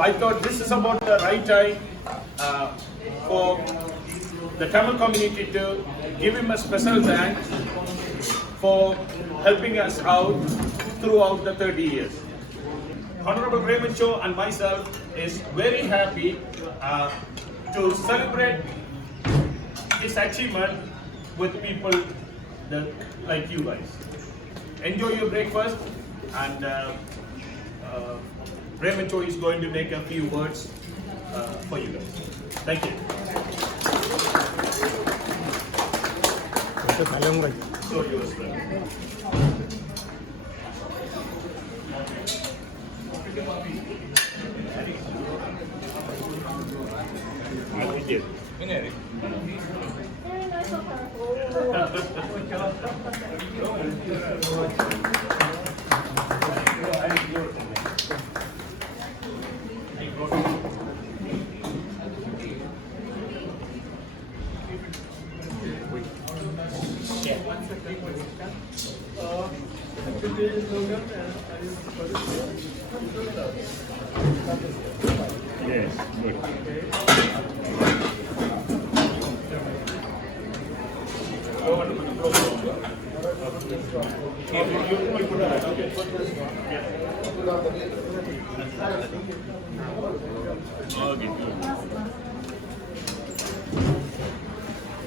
So I thought this is about the right time for the Tamil community to give him a special thanks for helping us out throughout the 30 years. Honorable Raymond Cho and myself is very happy to celebrate his achievement with people like you guys. Enjoy your breakfast, and Raymond Cho is going to make a few words for you guys. Thank you. So yours, Yes, good.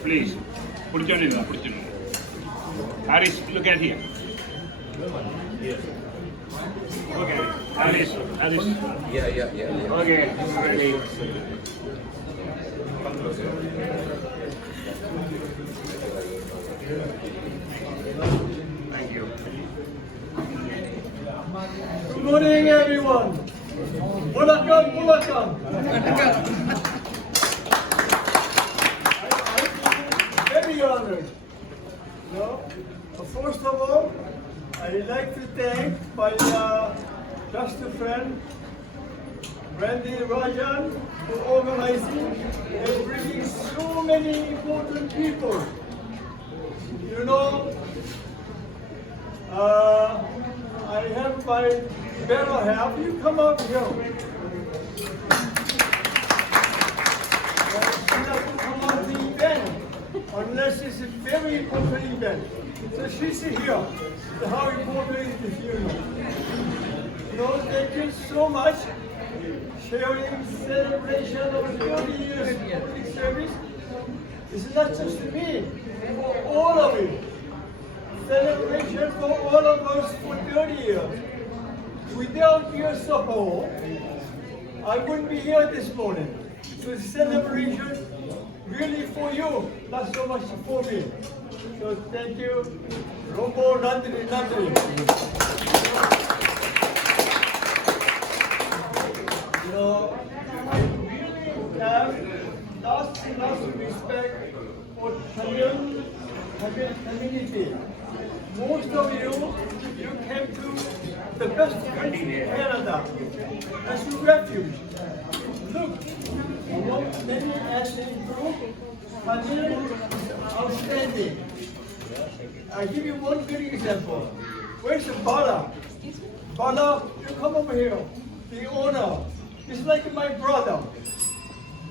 Please, put it in. Harris, look at here. Okay, Harris. Yeah. Okay, ready. Thank you. Good morning, everyone. Welcome. I'm very honored. First of all, I'd like to thank my trusted friend, Randy Rajan, for organizing and bringing so many important people. You know, I have my better half. You come up here. She doesn't come on the event unless it's a very important event. So she's here. So how important is this union? Thank you so much. Sharing celebration of 30 years public service. It's not just me, for all of you. Celebration for all of us for 30 years. Without your support, I wouldn't be here this morning. So celebration really for you, not so much for me. So thank you. Rombo Nandri. I really have lots of respect for Tamil community. Most of you came to the best country in Canada as a refuge. Look, many ethnic group, Tamil is outstanding. I give you one good example. Where's Bala? Bala, you come over here. The owner is like my brother.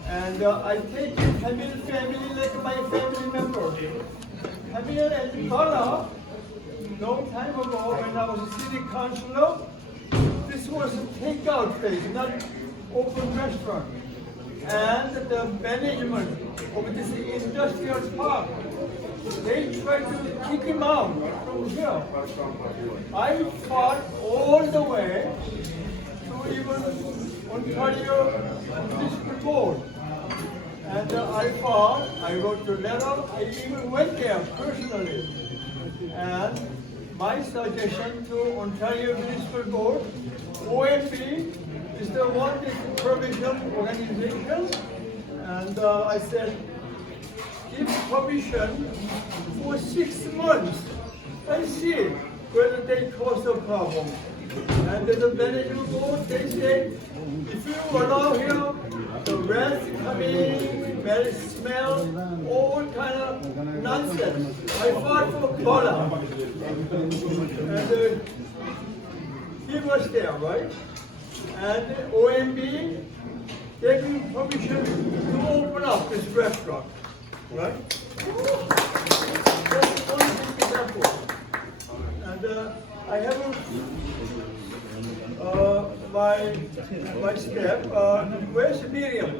And I take Tamil family like my family member. Tamil and Bala, long time ago when I was a city councilor, this was a takeout place, not open restaurant. And the management of this industrial park, they tried to kick him out from here. I fought all the way to even Ontario District Board. And I fought, I wrote the letter, I even went there personally. And my suggestion to Ontario Municipal Board, OMB is the one is provincial organization, and I said, give permission for 6 months and see whether they cause a problem. And the management board, they said, if you allow here, the rats coming, bad smell, all kind of nonsense. I fought for Bola. And he was there, right? and OMB gave me permission to open up this restaurant, right? That's one big example. And I have my step. Where's Miriam?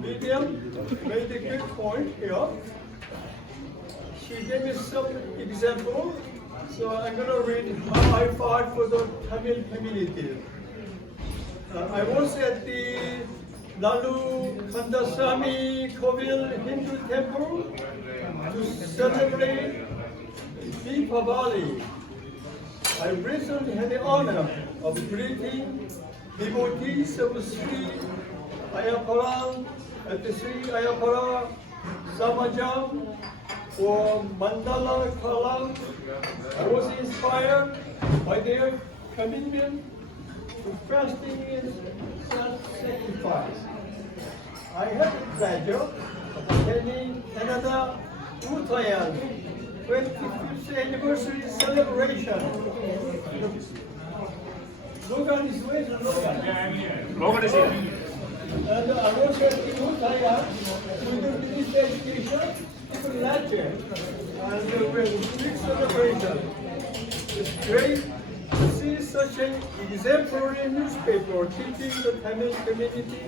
Miriam made a good point here. She gave me some example. So I'm going to read how I fought for the Tamil community. I was at the Lalu Kandasamy Kovil Hindu temple to celebrate Deepavali. I recently had the honor of greeting devotees of Sri Ayapara at the Sri Ayapara Samajam for Mandala Kala. I was inspired by their commitment to fasting and self-sacrifice. I had the pleasure of attending Canada Uttarayan 25th anniversary celebration. Logan is waiting, Logan. Logan is here. And I was at the Uttarayan with the Ministry of Education, legend, and with big celebration. It's great to see such an exemplary newspaper keeping the Tamil community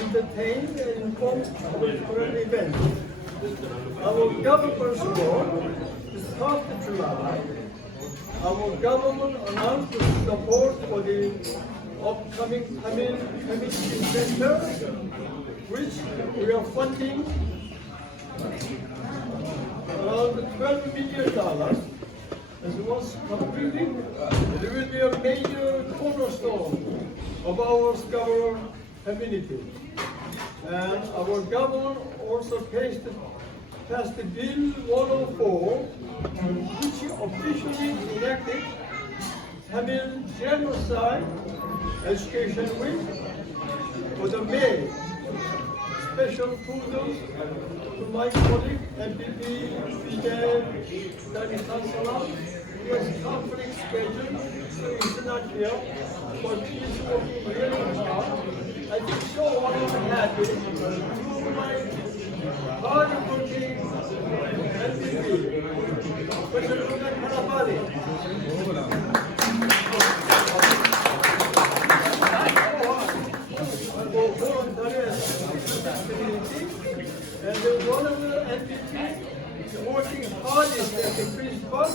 entertained and informed about current events. Our government's work is 12th of July. Our government announced the support for the upcoming Tamil Community Center, which we are funding around $12 million. As once completed, it will be a major cornerstone of our Scarborough community. And our government also passed the Bill 104, which officially enacted Tamil Genocide Education Week for the May. Special kudos to my colleague, MPP Vijay Danisansala. He has conflict schedule, so he's not here, but he's working really hard. I feel so honored and happy to my hard-working MPP, President Kanapali. And one of the MPPs working hardest at the principal,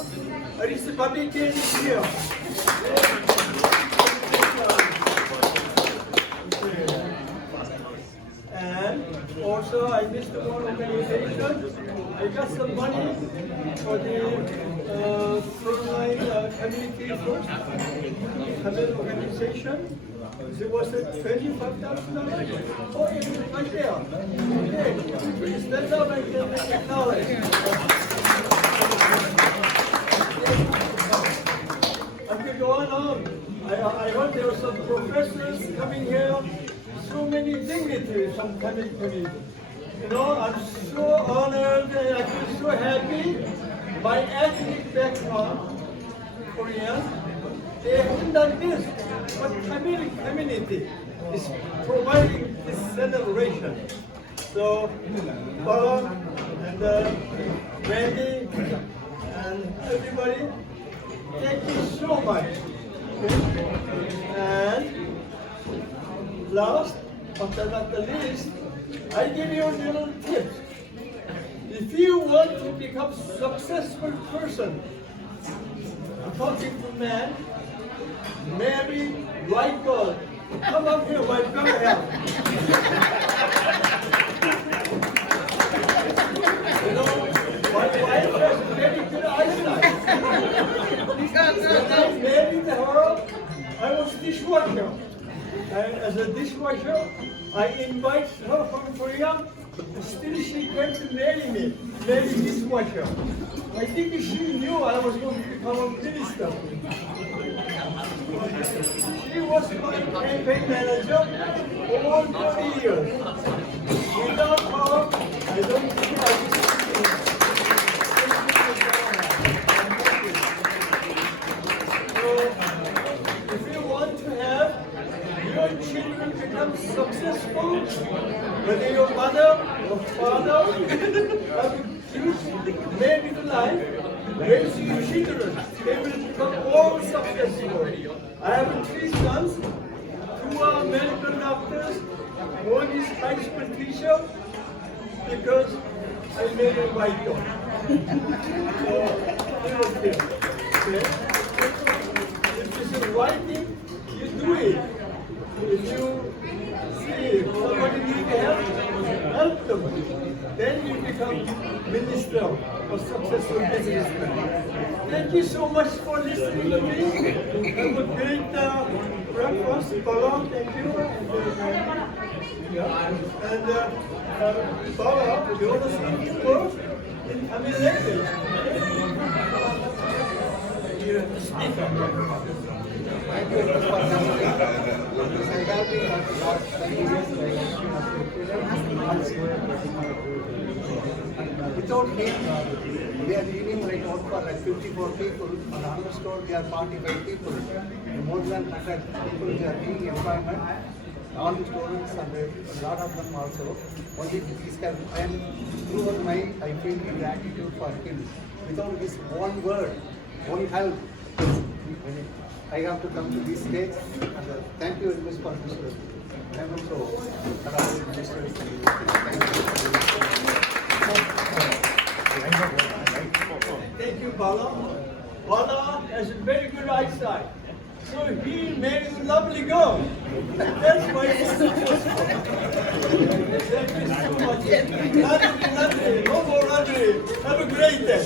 Arisa Babike is here. And also I missed one organization. I got some money for the frontline community first, Tamil organization. It was at $25,000. Oh, it's right there. Okay, please stand up and get acknowledged. I could go on. I heard there were some professors coming here, so many dignitaries from Tamil community. You know, I'm so honored and I feel so happy. My ethnic background, Korean, they haven't done this, but Tamil community is providing this celebration. So, Bala and Randy and everybody, thank you so much. Okay? And last but not the least, I give you a little tip. If you want to become a successful person, I'm talking to man, marry right girl. Come up here, my brother help. You know, my wife has very good eyesight. When I married her, I was dishwasher. And as a dishwasher, I invite her from Korea. Still she came to marry me, marry dishwasher. I think she knew I was going to become a minister. She was my campaign manager for all 30 years. Without her, I don't think I would succeed. So, if you want to have become successful, whether your mother or father have a huge meaningful life, raise your children, they will become all successful. I have 3 sons, 2 are medical doctors, 1 is high school teacher, because I made a white dog. So, okay. If it's the right thing, you do it. If you see somebody need help them. Then you become minister or successful businessman. Thank you so much for listening to me. Have a great breakfast. Bala, thank you. And Bala, you want to say a few words in Tamil language? Speak. Without him, we are leaving right out for like 54 people. On another store, we are 45 people. More than 100 people we are giving employment. All the students and a lot of them also. Only these can, and throughout my, I feel gratitude for him. Without his one word, one help, I have to come to this stage. And thank you very much for this. I'm also Thank you, Bala. Bala has a very good eyesight. So he made a lovely girl. That's why he's successful. Thank you so much. Nandri, no more Nandri. Have a great day.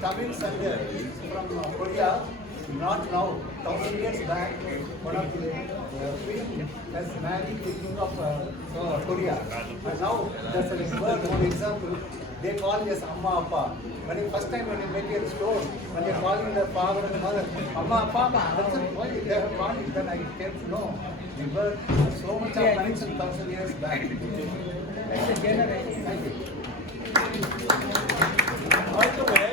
Tamil singer from Korea, not now, 1,000 years back, one of the queen has married the king of Korea. And now, that's an one example. They call us Amma Appa. When you first time when you make a store, when you're calling the father and mother, Amma Appa, that's why they have called it. Then I came to know the word so much of connection 1,000 years back. Thank you. By the way,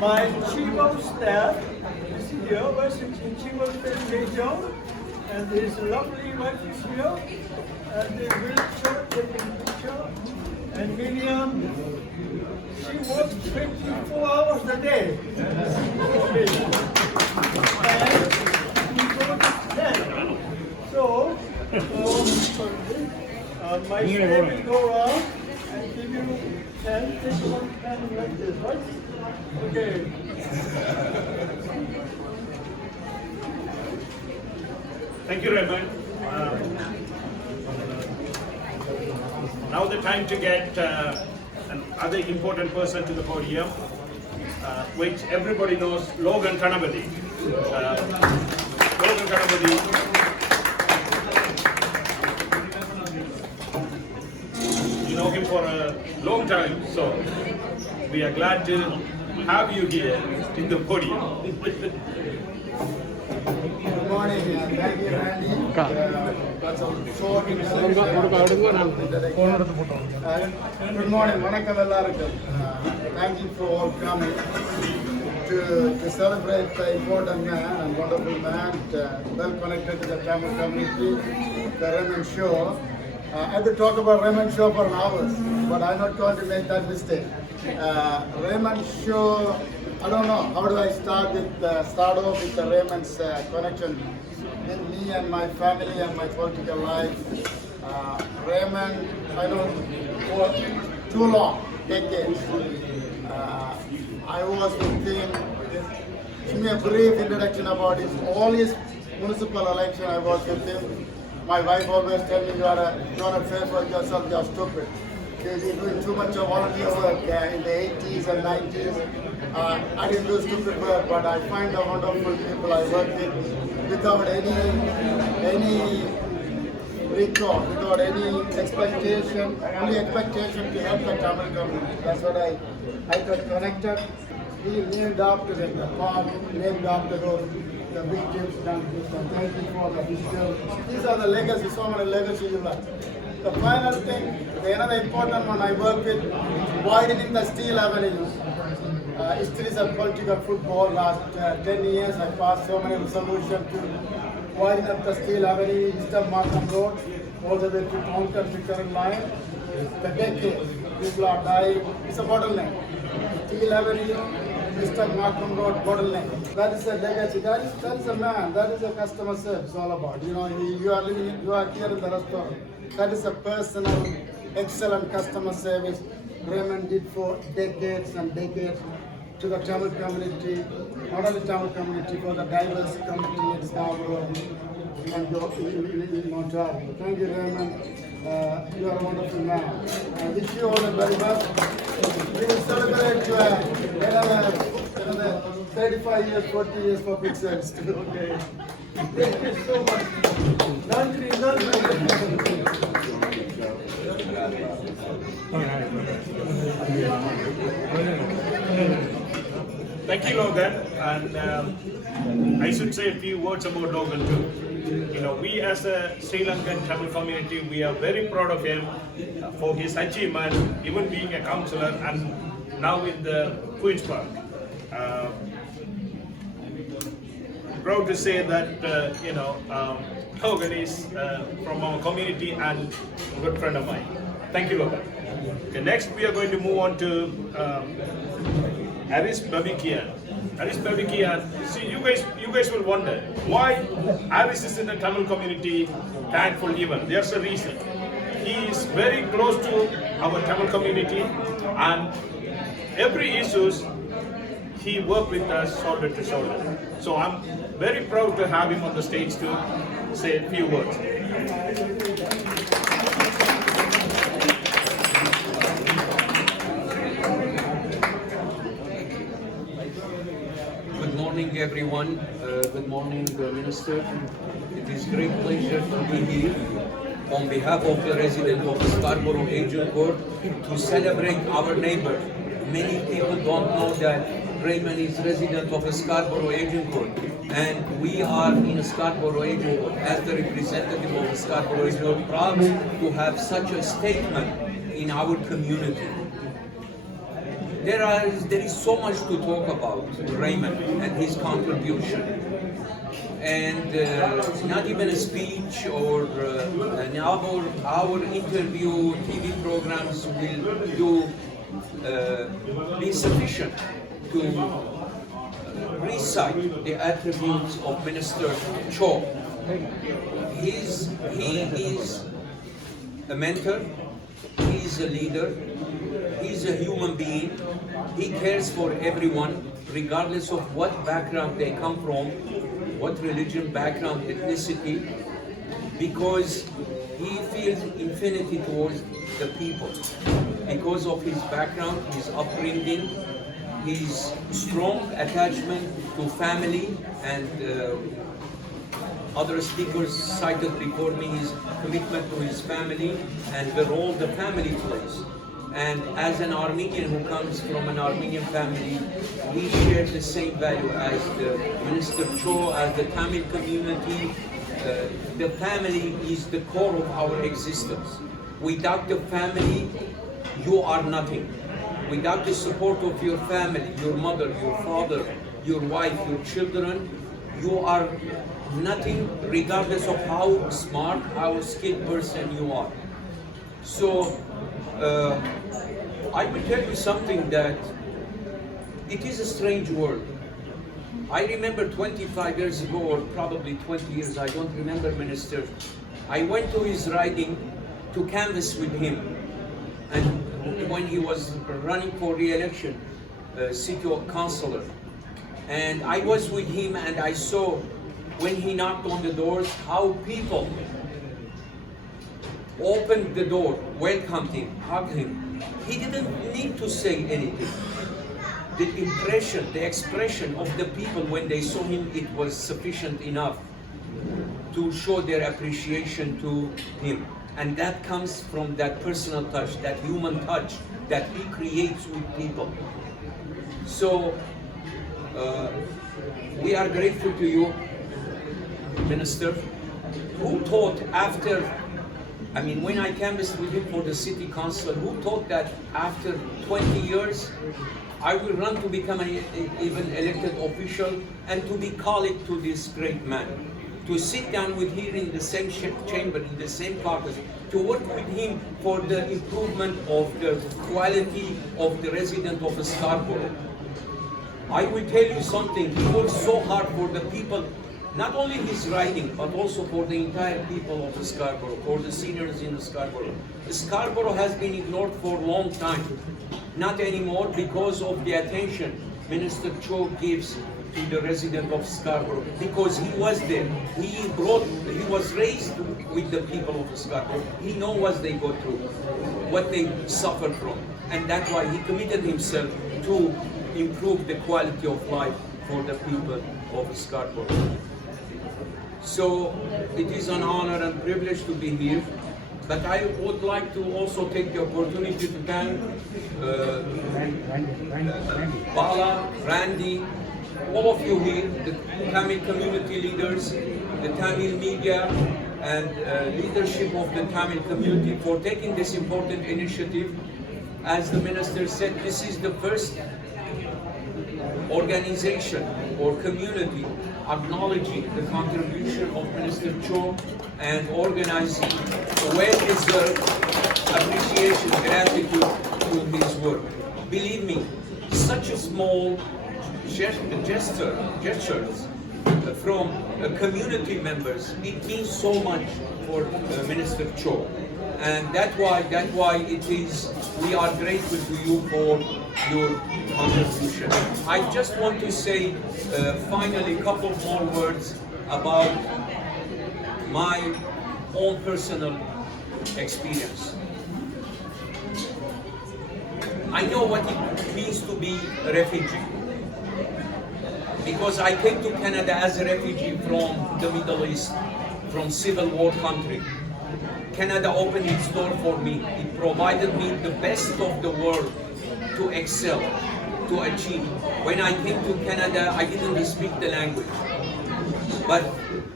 my chief of staff is here, Washington Chief of Staff Major, and his lovely wife is here, and the wheelchair taking picture, and Miriam, she works 24 hours a day for me. And we go to 10. So, my staff will go around and give you 10, take one pen like this, right? Okay. Thank you, Raymond. Now the time to get another important person to the podium, which everybody knows, Logan Kanabadi. Logan Kanabadi. You know him for a long time, so we are glad to have you here in the podium. Good morning, thank you, Randy. That's a short introduction. Good morning, vanakkam ellarukkum. Thank you for coming to celebrate the important man and wonderful man, well connected to the Tamil community, the Raymond Show. I could talk about Raymond Show for hours, but I'm not going to make that mistake. Raymond Show, I don't know, how do I start off with the Raymond's connection with me and my family and my political life. Raymond, I know for too long, decades. I was with him. Give me a brief introduction about all his municipal election. I was with him. My wife always tells me, you are not fair for yourself, you are stupid. You're doing too much of volunteer work in the 80s and 90s. I didn't do stupid work, but I find the wonderful people I work with without any recall, without any expectation, only expectation to help the Tamil community. That's what I got connected. He named after him, the park, named after those, the victims done this. So thank you for the history. These are the legacies, so many legacies you left. The final thing, another important one, I work with widening the steel avenues. History is a political football. Last 10 years, I passed so many resolutions to widen up the steel avenue, east of Markham Road, all the way to Taunton Victorian line. The decades, people are dying. It's a bottleneck. Steel Avenue, east of Markham Road, bottleneck. That is a legacy. That is a man. That is a customer service all about. You know, you are living, you are here in the restaurant. That is a personal, excellent customer service Raymond did for decades and decades to the Tamil community, not only Tamil community, for the diverse community in Scarborough and in Montreal. Thank you, Raymond. You are a wonderful man. I wish you all the very best. We will celebrate another 35 years, 40 years for big service too. Okay. Thank you so much. Nandri, Thank you, Logan. And I should say a few words about Logan too. You know, we as a Sri Lankan Tamil community, we are very proud of him for his achievement, even being a councillor and now in the Queen's Park. Proud to say that, Logan is from our community and a good friend of mine. Thank you, Logan. Okay, next we are going to move on to Aris Babikian. Aris Babikian, see, you guys will wonder why Aris is in the Tamil community thankful even. There's a reason. He is very close to our Tamil community and every issues he worked with us shoulder to shoulder. So I'm very proud to have him on the stage to say a few words. Good morning, everyone. Good morning, Minister. It is great pleasure to be here on behalf of the residents of Scarborough Agent Court to celebrate our neighbor. Many people don't know that Raymond is resident of Scarborough Agent Court, and we are in Scarborough Agent Court as the representative of Scarborough Agent Court, proud to have such a statement in our community. There is so much to talk about Raymond and his contribution, and not even a speech or our interview TV programs will be sufficient to recite the attributes of Minister Cho. He is a mentor, he is a leader, he is a human being. He cares for everyone, regardless of what background they come from, what religion, background, ethnicity, because he feels infinity towards the people. Because of his background, his upbringing, his strong attachment to family, and other speakers cited before me his commitment to his family and the role the family plays. And as an Armenian who comes from an Armenian family, we share the same value as the Minister Cho, as the Tamil community. The family is the core of our existence. Without the family, you are nothing. Without the support of your family, your mother, your father, your wife, your children, you are nothing, regardless of how smart, how skilled person you are. So, I will tell you something that it is a strange world. I remember 25 years ago, or probably 20 years, I don't remember, Minister, I went to his riding to canvass with him. And when he was running for re-election, city councillor. And I was with him and I saw when he knocked on the doors how people opened the door, welcomed him, hugged him. He didn't need to say anything. The impression, the expression of the people when they saw him, it was sufficient enough to show their appreciation to him. And that comes from that personal touch, that human touch that he creates with people. So, we are grateful to you, Minister, who thought after I mean, when I canvassed with him for the city council, who thought that after 20 years, I will run to become an even elected official and to be colleague to this great man? To sit down with him in the same chamber, in the same caucus, to work with him for the improvement of the quality of the resident of Scarborough. I will tell you something, he works so hard for the people, not only his riding, but also for the entire people of Scarborough, for the seniors in Scarborough. Scarborough has been ignored for a long time. Not anymore because of the attention Minister Cho gives to the resident of Scarborough, because he was there. He was raised with the people of Scarborough. He knows what they go through, what they suffer from. And that's why he committed himself to improve the quality of life for the people of Scarborough. So it is an honor and privilege to be here. But I would like to also take the opportunity to thank Bala, Randy, all of you here, the Tamil community leaders, the Tamil media, and leadership of the Tamil community for taking this important initiative. As the minister said, this is the first organization or community acknowledging the contribution of Minister Cho and organizing well-deserved appreciation, gratitude to his work. Believe me, such a small gestures from community members, it means so much for Minister Cho. And that's why it is, we are grateful to you for your contribution. I just want to say finally a couple more words about my own personal experience. I know what it means to be a refugee, because I came to Canada as a refugee from the Middle East, from civil war country. Canada opened its door for me. It provided me the best of the world to excel, to achieve. When I came to Canada, I didn't speak the language. But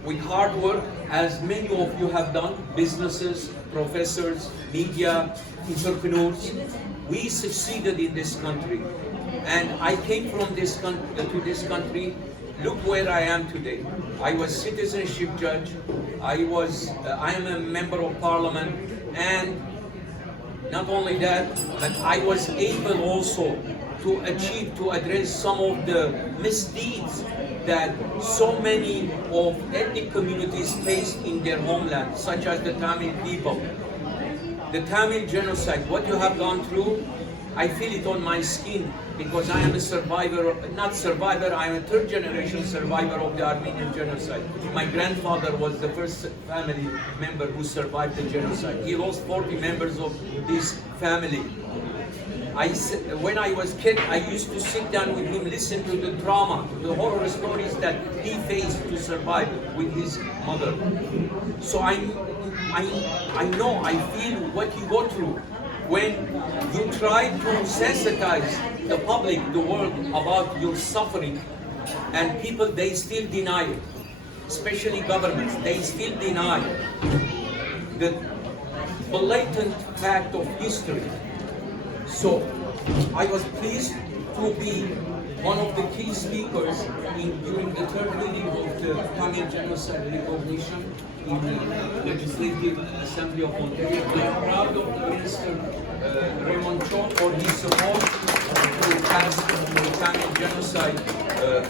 with hard work, as many of you have done, businesses, professors, media, entrepreneurs, we succeeded in this country. And I came from to this country. Look where I am today. I was citizenship judge. I am a member of parliament, and not only that, but I was able also to address some of the misdeeds that so many of ethnic communities face in their homeland, such as the Tamil people. The Tamil genocide, what you have gone through, I feel it on my skin, because I am a survivor, I am a third generation survivor of the Armenian genocide. My grandfather was the first family member who survived the genocide. He lost 40 members of his family. When I was a kid, I used to sit down with him, listen to the drama, the horror stories that he faced to survive with his mother. So I know, I feel what you go through when you try to sensitize the public, the world, about your suffering, and people, they still deny it. Especially governments, they still deny the blatant fact of history. So I was pleased to be one of the key speakers during the third reading of the Tamil genocide recognition in the Legislative Assembly of Ontario. I am proud of the Minister Raymond for his support to pass the Tamil genocide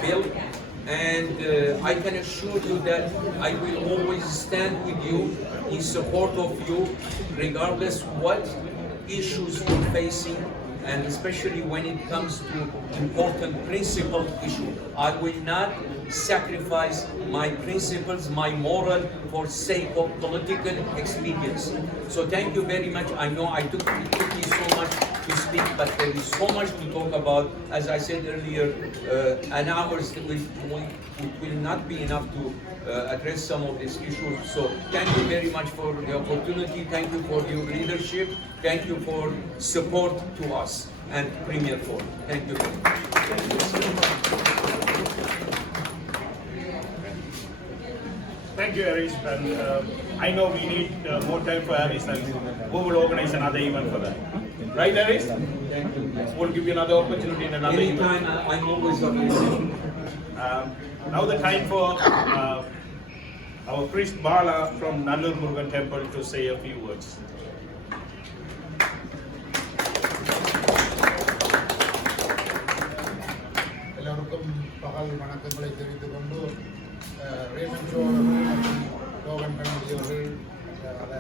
bill. And I can assure you that I will always stand with you, in support of you, regardless what issues you're facing, and especially when it comes to important principle issue. I will not sacrifice my principles, my moral, for sake of political expedience. So thank you very much. I know it took me so much to speak, but there is so much to talk about. As I said earlier, an hour will not be enough to address some of these issues. So thank you very much for the opportunity. Thank you for your leadership. Thank you for support to us and Premier Ford. Thank you very much. Thank you, Harish. And I know we need more time for Harris, and we will organize another event for that. Right, Harris? We'll give you another opportunity in another Anytime, event. I'm always available. Now the time for our priest Bala from Nallur Murugan Temple to say a few words. எல்லோருக்கும் பகல் வணக்கங்களை தெரிவித்துக் கொண்டு Raymond Logan Ganapathi அவர்கள் அதை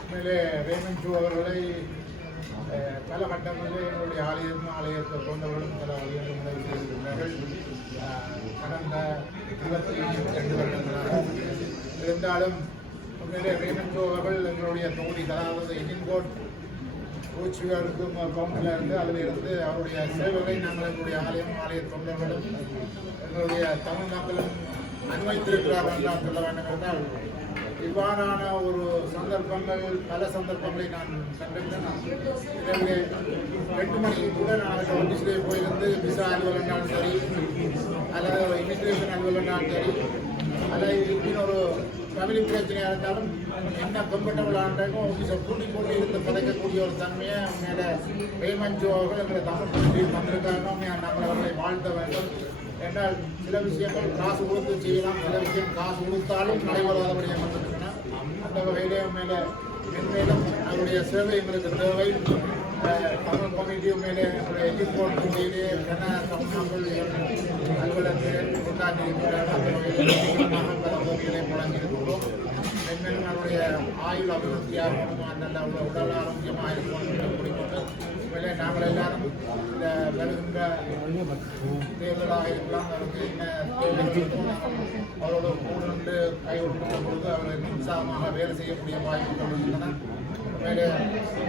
உண்மையிலே Raymond show அவர்களை பல கட்டங்களில் என்னுடைய ஆலயத்தை போன்றவர்களும் பல வழிகளில் உதவி செய்திருக்கிறார்கள். கடந்த 22 வருடங்களாக இருந்தாலும் உண்மையிலே ரேமண்ட் ஷோ அவர்கள் எங்களுடைய தொகுதி அதாவது இன்கோட் கோச்சுகளுக்கும் கவுண்டில் இருந்து அதில் இருந்து அவருடைய சேவைகளை நாங்கள் எங்களுடைய ஆலய தொண்டர்களும் எங்களுடைய தமிழ் மக்களும் அனுமதித்திருக்கிறார்கள் என்றால் சொல்ல வேண்டும் என்றால் இவ்வாறான ஒரு சந்தர்ப்பங்கள் பல சந்தர்ப்பங்களை நான் கண்டிருந்தேன். இரவு 8 மணிக்கு கூட நான் ஆஃபீஸிலே போயிருந்து விசா அலுவல் என்றாலும் சரி அல்லது இமிகிரேஷன் அலுவல் என்றாலும் சரி அல்லது இன்னொரு ஃபேமிலி பிரச்சனையாக இருந்தாலும் என்ன கம்ஃபர்டபுள் ஆனாலும் ஆஃபீஸை கூட்டி போட்டு இருந்து கிடைக்கக்கூடிய ஒரு தன்மையை மேலே ரேமண்ட் ஷோ அவர்கள் எங்களை தமிழ் கண்ட்ரியில் வந்திருக்காங்க. நாங்கள் அவர்களை வாழ்த்த வேண்டும். என்றால் சில விஷயங்கள் காசு கொடுத்து செய்யலாம், சில விஷயம் காசு கொடுத்தாலும் நடைபெறாதபடியாக வந்திருக்கின்றன. அந்த வகையிலே மேலே மென்மேலும் அவருடைய சேவை எங்களுக்கு தேவை. தமிழ் கமிட்டியும் மேலே எங்களுடைய எதிர்ப்போர் தொகுதியிலே தமிழ்நாடு அலுவலகத்தில் கொண்டாடியிருக்கிறார்கள். அந்த வகையில் பல உதவிகளை முழங்கியிருக்கிறோம். மென்மேலும் அவருடைய ஆயுள் அபிவிருத்தியாகவும் நல்ல உடல் ஆரோக்கியமாக இருக்கணும் என்று கூறிக்கொண்டு மேலே நாங்கள் எல்லாரும் இந்த வருகின்ற தேர்தலாக இருக்கலாம் அவருக்கு என்ன தேவைகளுக்கும் அவரோட கூடு கை கொடுக்கின்ற பொழுது அவர்கள் உற்சாகமாக வேலை செய்யக்கூடிய வாய்ப்புகள் இருக்கின்றன. மேலே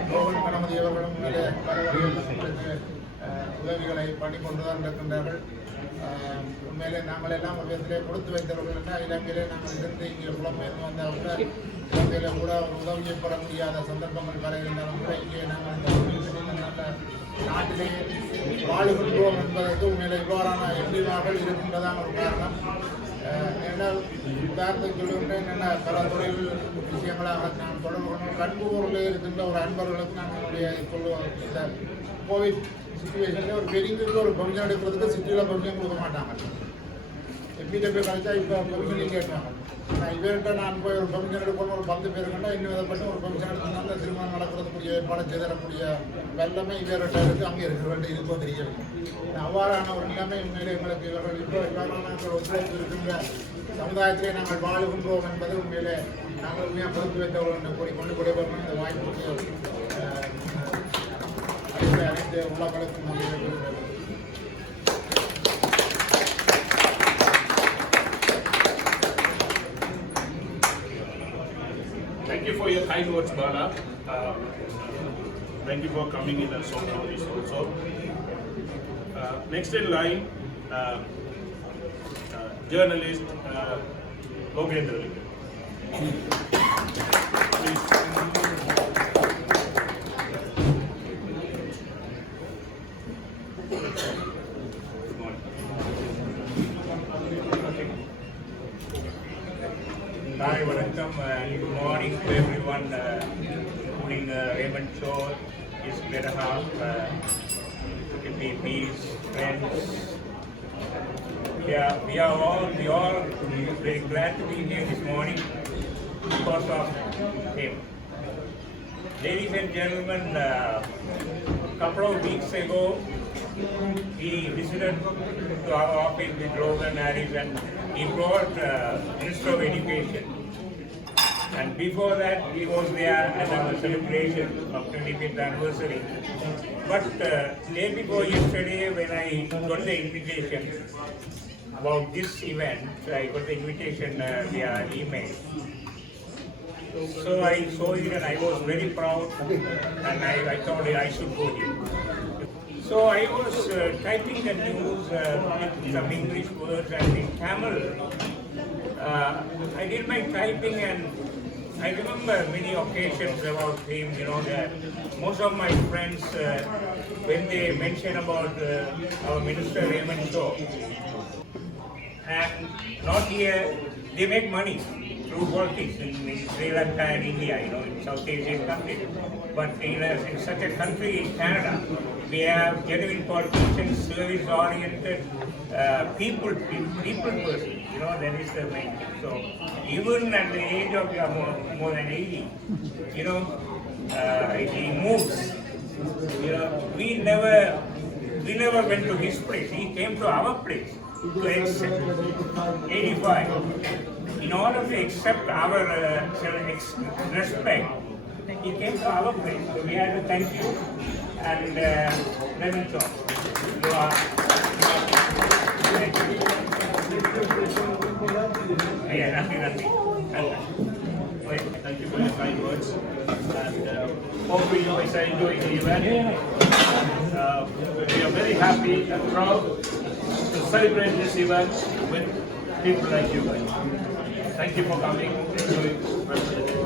கோவன் கணபதி அவர்களும் மேலே பல வழிகளில் உதவிகளை பண்ணி கொண்டுதான் இருக்கின்றார்கள். உண்மையிலே நாங்கள் எல்லாம் ஒரு விதத்திலே கொடுத்து வைத்தவர்கள் என்றால் இலங்கையிலே நாங்கள் இருந்து இங்கே புலம்பெயர்ந்து வந்தவர்கள் இலங்கையில கூட ஒரு உதவியை பெற முடியாத சந்தர்ப்பங்கள் வர இருந்தாலும் கூட இங்கே நாங்கள் இந்த நல்ல நாட்டிலே வாழுகின்றோம் என்பதற்கு உண்மையிலே இவ்வாறான எண்ணிவார்கள் இருக்கின்றதான் ஒரு காரணம். ஏன்னால் உதாரணத்துக்கு சொல்லுகின்றேன் என்ன பல தொழில் விஷயங்களாக நான் தொடர்பு கொண்டோம். கண்பூரில் இருக்கின்ற ஒரு அன்பர்களுக்கு நான் என்னுடைய சொல்லுவோம் இந்த கோவிட் சிச்சுவேஷனில் ஒரு பெரிய ஒரு பர்மிஷன் எடுக்கிறதுக்கு சிட்டியில் பர்மிஷன் கொடுக்க மாட்டாங்க. எம்பிட்ட போய் கழிச்சா இப்போ பர்மிஷன் கேட்பாங்க. நான் இவர்கிட்ட நான் போய் ஒரு பர்மிஷன் எடுக்கணும் ஒரு 10 பேர் கண்டா இன்னும் விதப்பட்டு ஒரு பர்மிஷன் எடுக்கணும்னா திருமணம் நடக்கிறதுக்குரிய ஏற்பாடு செய்தரக்கூடிய வெள்ளமே இவர்கிட்ட இருக்குது, அங்கே இருக்கிறவர்கிட்ட இருக்கோ தெரியவில்லை. அவ்வாறான ஒரு நிலைமை உண்மையிலே எங்களுக்கு இவர்கள் இப்போ இவ்வாறான நாங்கள் ஒத்துழைப்பு இருக்கின்ற சமுதாயத்திலே நாங்கள் வாழுகின்றோம் என்பது உண்மையிலே நாங்கள் உண்மையாக பொறுத்து வைத்தவர்கள் கூறிக்கொண்டு விடைபெறணும். இந்த வாய்ப்புக்கு அனைத்து உள்ளங்களுக்கும் நன்றி. Thank you for your kind words, Bala. Thank you for coming in and so this also. Next in line, journalist Logendra. Please. Hi, welcome and good morning to everyone including Raymond Show, his better half, MPPs, friends. Yeah, we all very glad to be here this morning because of him. Ladies and gentlemen, couple of weeks ago, he visited to our office with Logan Harris and he brought Minister of Education. And before that, he was there at our celebration of 25th anniversary. But day before yesterday, when I got the invitation about this event, I got the invitation via email. So I saw it and I was very proud and I thought I should go here. So I was typing the news with some English words and in Tamil. I did my typing and I remember many occasions about him, that most of my friends, when they mention about our Minister Raymond Shaw, and not here, they make money through politics in Sri Lanka and India, in South Asian countries. But in such a country, in Canada, we have genuine politicians, service-oriented people person. That is the main thing. So even at the age of more than 80, he moves. We never went to his place. He came to our place to accept 85. In order to accept our respect, he came to our place. So we had to thank you and Raymond Shaw. You are yeah, nothing. Thank you for your kind words. And hopefully you guys are enjoying the event. We are very happy and proud to celebrate this event with people like you guys. Thank you for coming. Enjoy the rest of the day.